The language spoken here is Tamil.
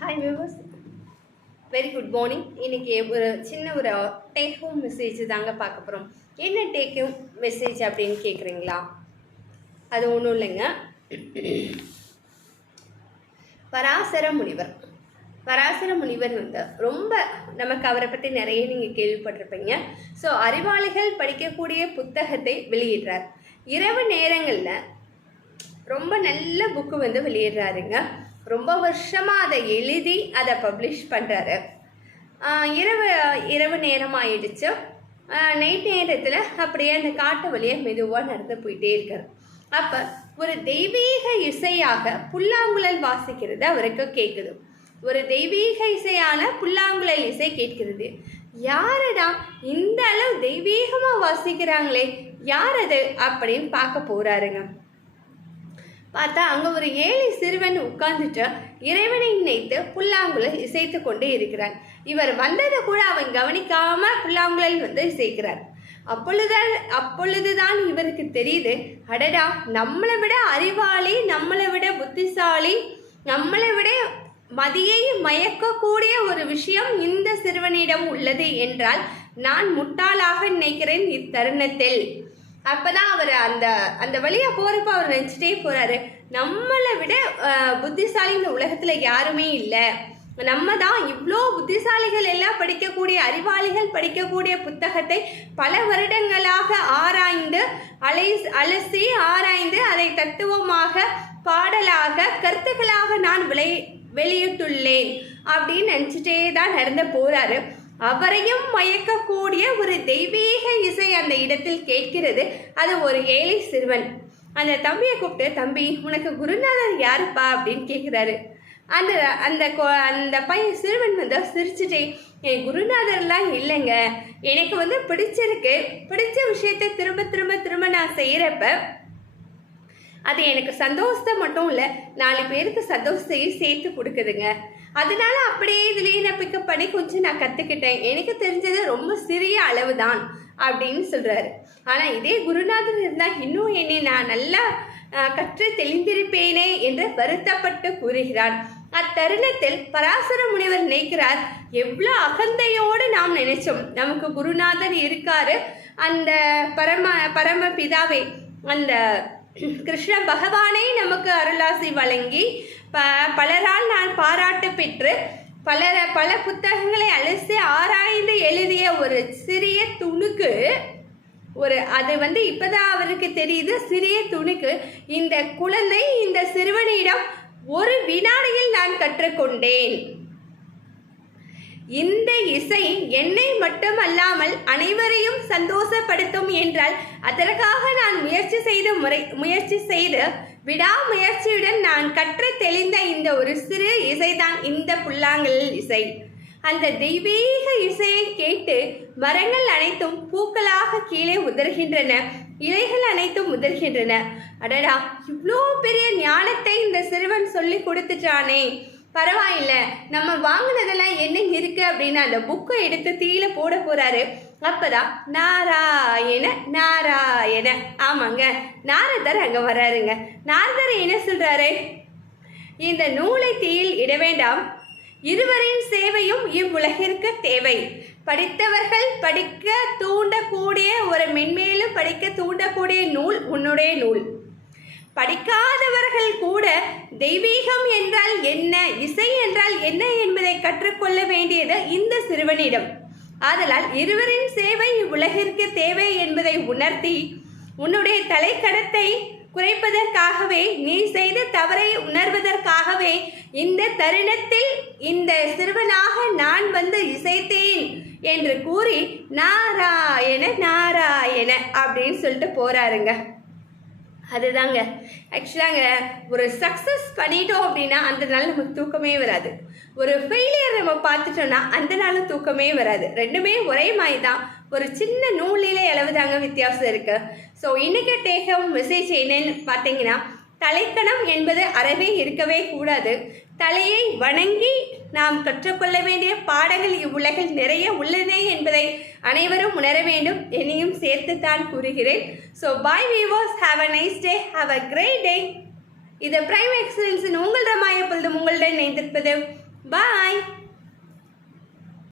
Hi viewers very good morning இன்னைக்கு ஒரு சின்ன ஒரு டேக் ஹோம் மெசேஜ் தாங்க பார்க்க போகிறோம் என்ன டேக் ஹோம் மெசேஜ் அப்படின்னு கேட்குறீங்களா அது ஒன்றும் இல்லைங்க. பராசர முனிவர். பராசர முனிவர் வந்து ரொம்ப நமக்கு அவரை பற்றி நிறைய நீங்கள் கேள்விப்பட்டிருப்பீங்க. ஸோ அறிவாளிகள் படிக்கக்கூடிய புத்தகத்தை வெளியிடுறார். இரவு நேரங்களில் ரொம்ப நல்ல புக்கு வந்து வெளியிடுறாருங்க. ரொம்ப வருஷமாக அதை எழுதி அதை பப்ளிஷ் பண்ணுறாரு இரவு இரவு நேரம் ஆயிடுச்சு. நைட் நேரத்தில் அப்படியே அந்த காட்டு வழியாக மெதுவாக நடந்து போயிட்டே இருக்கார். அப்போ ஒரு தெய்வீக இசையாக புல்லாங்குழல் வாசிக்கிறது அவருக்கு கேட்குது ஒரு தெய்வீக இசையான புல்லாங்குழல் இசை கேட்கிறது. யாரடா இந்த அளவு தெய்வீகமாக வாசிக்கிறாங்களே? யார் அது? அப்படின்னு பார்க்க போகிறாருங்க பார்த்தா அங்கே ஒரு ஏழை சிறுவன் உட்கார்ந்துட்டு இறைவனை நினைத்து புல்லாங்குழல் இசைத்து கொண்டே இருக்கிறான். இவர் வந்ததை கூட அவன் கவனிக்காம புல்லாங்குழல் வந்து இசைக்கிறார். அப்பொழுதுதான் அப்பொழுதுதான் இவருக்கு தெரியுது அடடா நம்மளை விட அறிவாளி நம்மளை விட புத்திசாலி நம்மளை விட மதியை மயக்கக்கூடிய ஒரு விஷயம் இந்த சிறுவனிடம் உள்ளது என்றால் நான் முட்டாளாக நினைக்கிறேன் இத்தருணத்தில். அப்பதான் அவர் அந்த அந்த வழியா போறப்ப அவர் நினைச்சிட்டே போறாரு. நம்மளை விட புத்திசாலி இந்த உலகத்துல யாருமே இல்லை. நம்ம தான் இவ்வளோ புத்திசாலிகள் எல்லாம் படிக்கக்கூடிய அறிவாளிகள் படிக்கக்கூடிய புத்தகத்தை பல வருடங்களாக ஆராய்ந்து அலை அலசி ஆராய்ந்து அதை தத்துவமாக பாடலாக கருத்துக்களாக நான் விளை வெளியிட்டுள்ளேன் அப்படின்னு நினச்சிட்டே தான் நடந்து போறாரு. அவரையும் மயக்கக்கூடிய ஒரு தெய்வீக இசை அந்த இடத்தில் கேட்கிறது. அது ஒரு ஏழை சிறுவன். அந்த தம்பியை கூப்பிட்டு தம்பி உனக்கு குருநாதர் யாருப்பா? அப்படின்னு கேட்குறாரு. அந்த அந்த அந்த பையன் சிறுவன் வந்து சிரிச்சுட்டே என் குருநாதர்லாம் இல்லைங்க. எனக்கு வந்து பிடிச்சிருக்கு. பிடிச்ச விஷயத்தை திரும்ப திரும்ப திரும்ப நான் செய்கிறப்ப அது எனக்கு சந்தோஷத்தை மட்டும் இல்லை நாலு பேருக்கு சந்தோஷத்தையும் சேர்த்து கொடுக்குதுங்க. அதனால அப்படியே இதுலேயே நான் பிக்கப் பண்ணி கொஞ்சம் நான் கற்றுக்கிட்டேன் எனக்கு தெரிஞ்சது ரொம்ப சிறிய அளவு தான் அப்படின்னு சொல்கிறாரு ஆனால் இதே குருநாதர் இருந்தால் இன்னும் என்னை நான் நல்லா கற்று தெளிந்திருப்பேனே என்று வருத்தப்பட்டு கூறுகிறான் அத்தருணத்தில் பராசர முனிவர் நினைக்கிறார் எவ்வளோ அகந்தையோடு நாம் நினைச்சோம். நமக்கு குருநாதர் இருக்காரு. அந்த பரம பரம பிதாவே அந்த கிருஷ்ண பகவானே நமக்கு அருளாசி வழங்கி ப பலரால் நான் பாராட்டு பெற்று பலர பல புத்தகங்களை அலசி ஆராய்ந்து எழுதிய ஒரு சிறிய துணுக்கு ஒரு அது வந்து இப்போதான் அவருக்கு தெரியுது சிறிய துணுக்கு. இந்த குழந்தை இந்த சிறுவனிடம் ஒரு வினாடியில் நான் கற்றுக்கொண்டேன். இந்த இசை என்னை மட்டுமல்லாமல் அனைவரையும் சந்தோஷப்படுத்தும் என்றால் அதற்காக நான் முயற்சி செய்து முறை முயற்சி செய்து விடாமுயற்சியுடன் நான் கற்று தெளிந்த இந்த ஒரு சிறு இசைதான் இந்த புல்லாங்கல் இசை. அந்த தெய்வீக இசையை கேட்டு மரங்கள் அனைத்தும் பூக்களாக கீழே உதர்கின்றன இலைகள் அனைத்தும் உதர்கின்றன அடடா இவ்வளோ பெரிய ஞானத்தை இந்த சிறுவன் சொல்லி கொடுத்துட்டானே. பரவாயில்ல நம்ம வாங்கினதெல்லாம் என்ன இருக்கு அப்படின்னு அந்த புக்கை எடுத்து தீயில போட போறாரு. அப்பதான் நாராயண நாராயண. ஆமாங்க. நாரதர் அங்க வர்றாருங்க. நாரதர் என்ன சொல்றாரு? இந்த நூலை தீயில் இட வேண்டாம். இருவரின் சேவையும் இவ்வுலகிற்கு தேவை. படித்தவர்கள் படிக்க தூண்டக்கூடிய ஒரு மென்மேலும் படிக்க தூண்டக்கூடிய நூல் உன்னுடைய நூல். படிக்காதவர்கள் கூட தெய்வீகம் என்றால் என்ன இசை என்றால் என்ன என்பதை கற்றுக்கொள்ள வேண்டியது இந்த சிறுவனிடம். ஆதலால் இருவரின் சேவை இவ்வுலகிற்கு தேவை என்பதை உணர்த்தி உன்னுடைய தலைக்கடத்தை குறைப்பதற்காகவே நீ செய்த தவறை உணர்வதற்காகவே இந்த தருணத்தில் இந்த சிறுவனாக நான் வந்து இசைத்தேன் என்று கூறி நாராயண நாராயண அப்படின்னு சொல்லிட்டு போறாருங்க. அதுதாங்க. ஆக்சுவலாங்க ஒரு சக்ஸஸ் பண்ணிட்டோம் அப்படின்னா அந்த நாள் நமக்கு தூக்கமே வராது. ஒரு ஃபெயிலியர் நம்ம பார்த்துட்டோம்னா அந்த நாளும் தூக்கமே வராது. ரெண்டுமே ஒரே மாதிரி தான். ஒரு சின்ன நூலிலே அளவுதாங்க வித்தியாசம் இருக்கு. ஸோ இன்னைக்கு டேகம் மெசேஜ் என்னன்னு பார்த்தீங்கன்னா தலைக்கணம் என்பது அறவே இருக்கவே கூடாது. தலையை வணங்கி நாம் கற்றுக்கொள்ள வேண்டிய பாடங்கள் இவ்வுலகில் நிறைய உள்ளதே என்பதை அனைவரும் உணர வேண்டும். என்னையும் சேர்த்து தான் கூறுகிறேன். So bye viewers have a nice day have a great day இது பிரைம் எக்ஸலன்ஸின் உங்கள் ரமாய பொழுதும் உங்களுடன் இணைந்திருப்பது. பாய்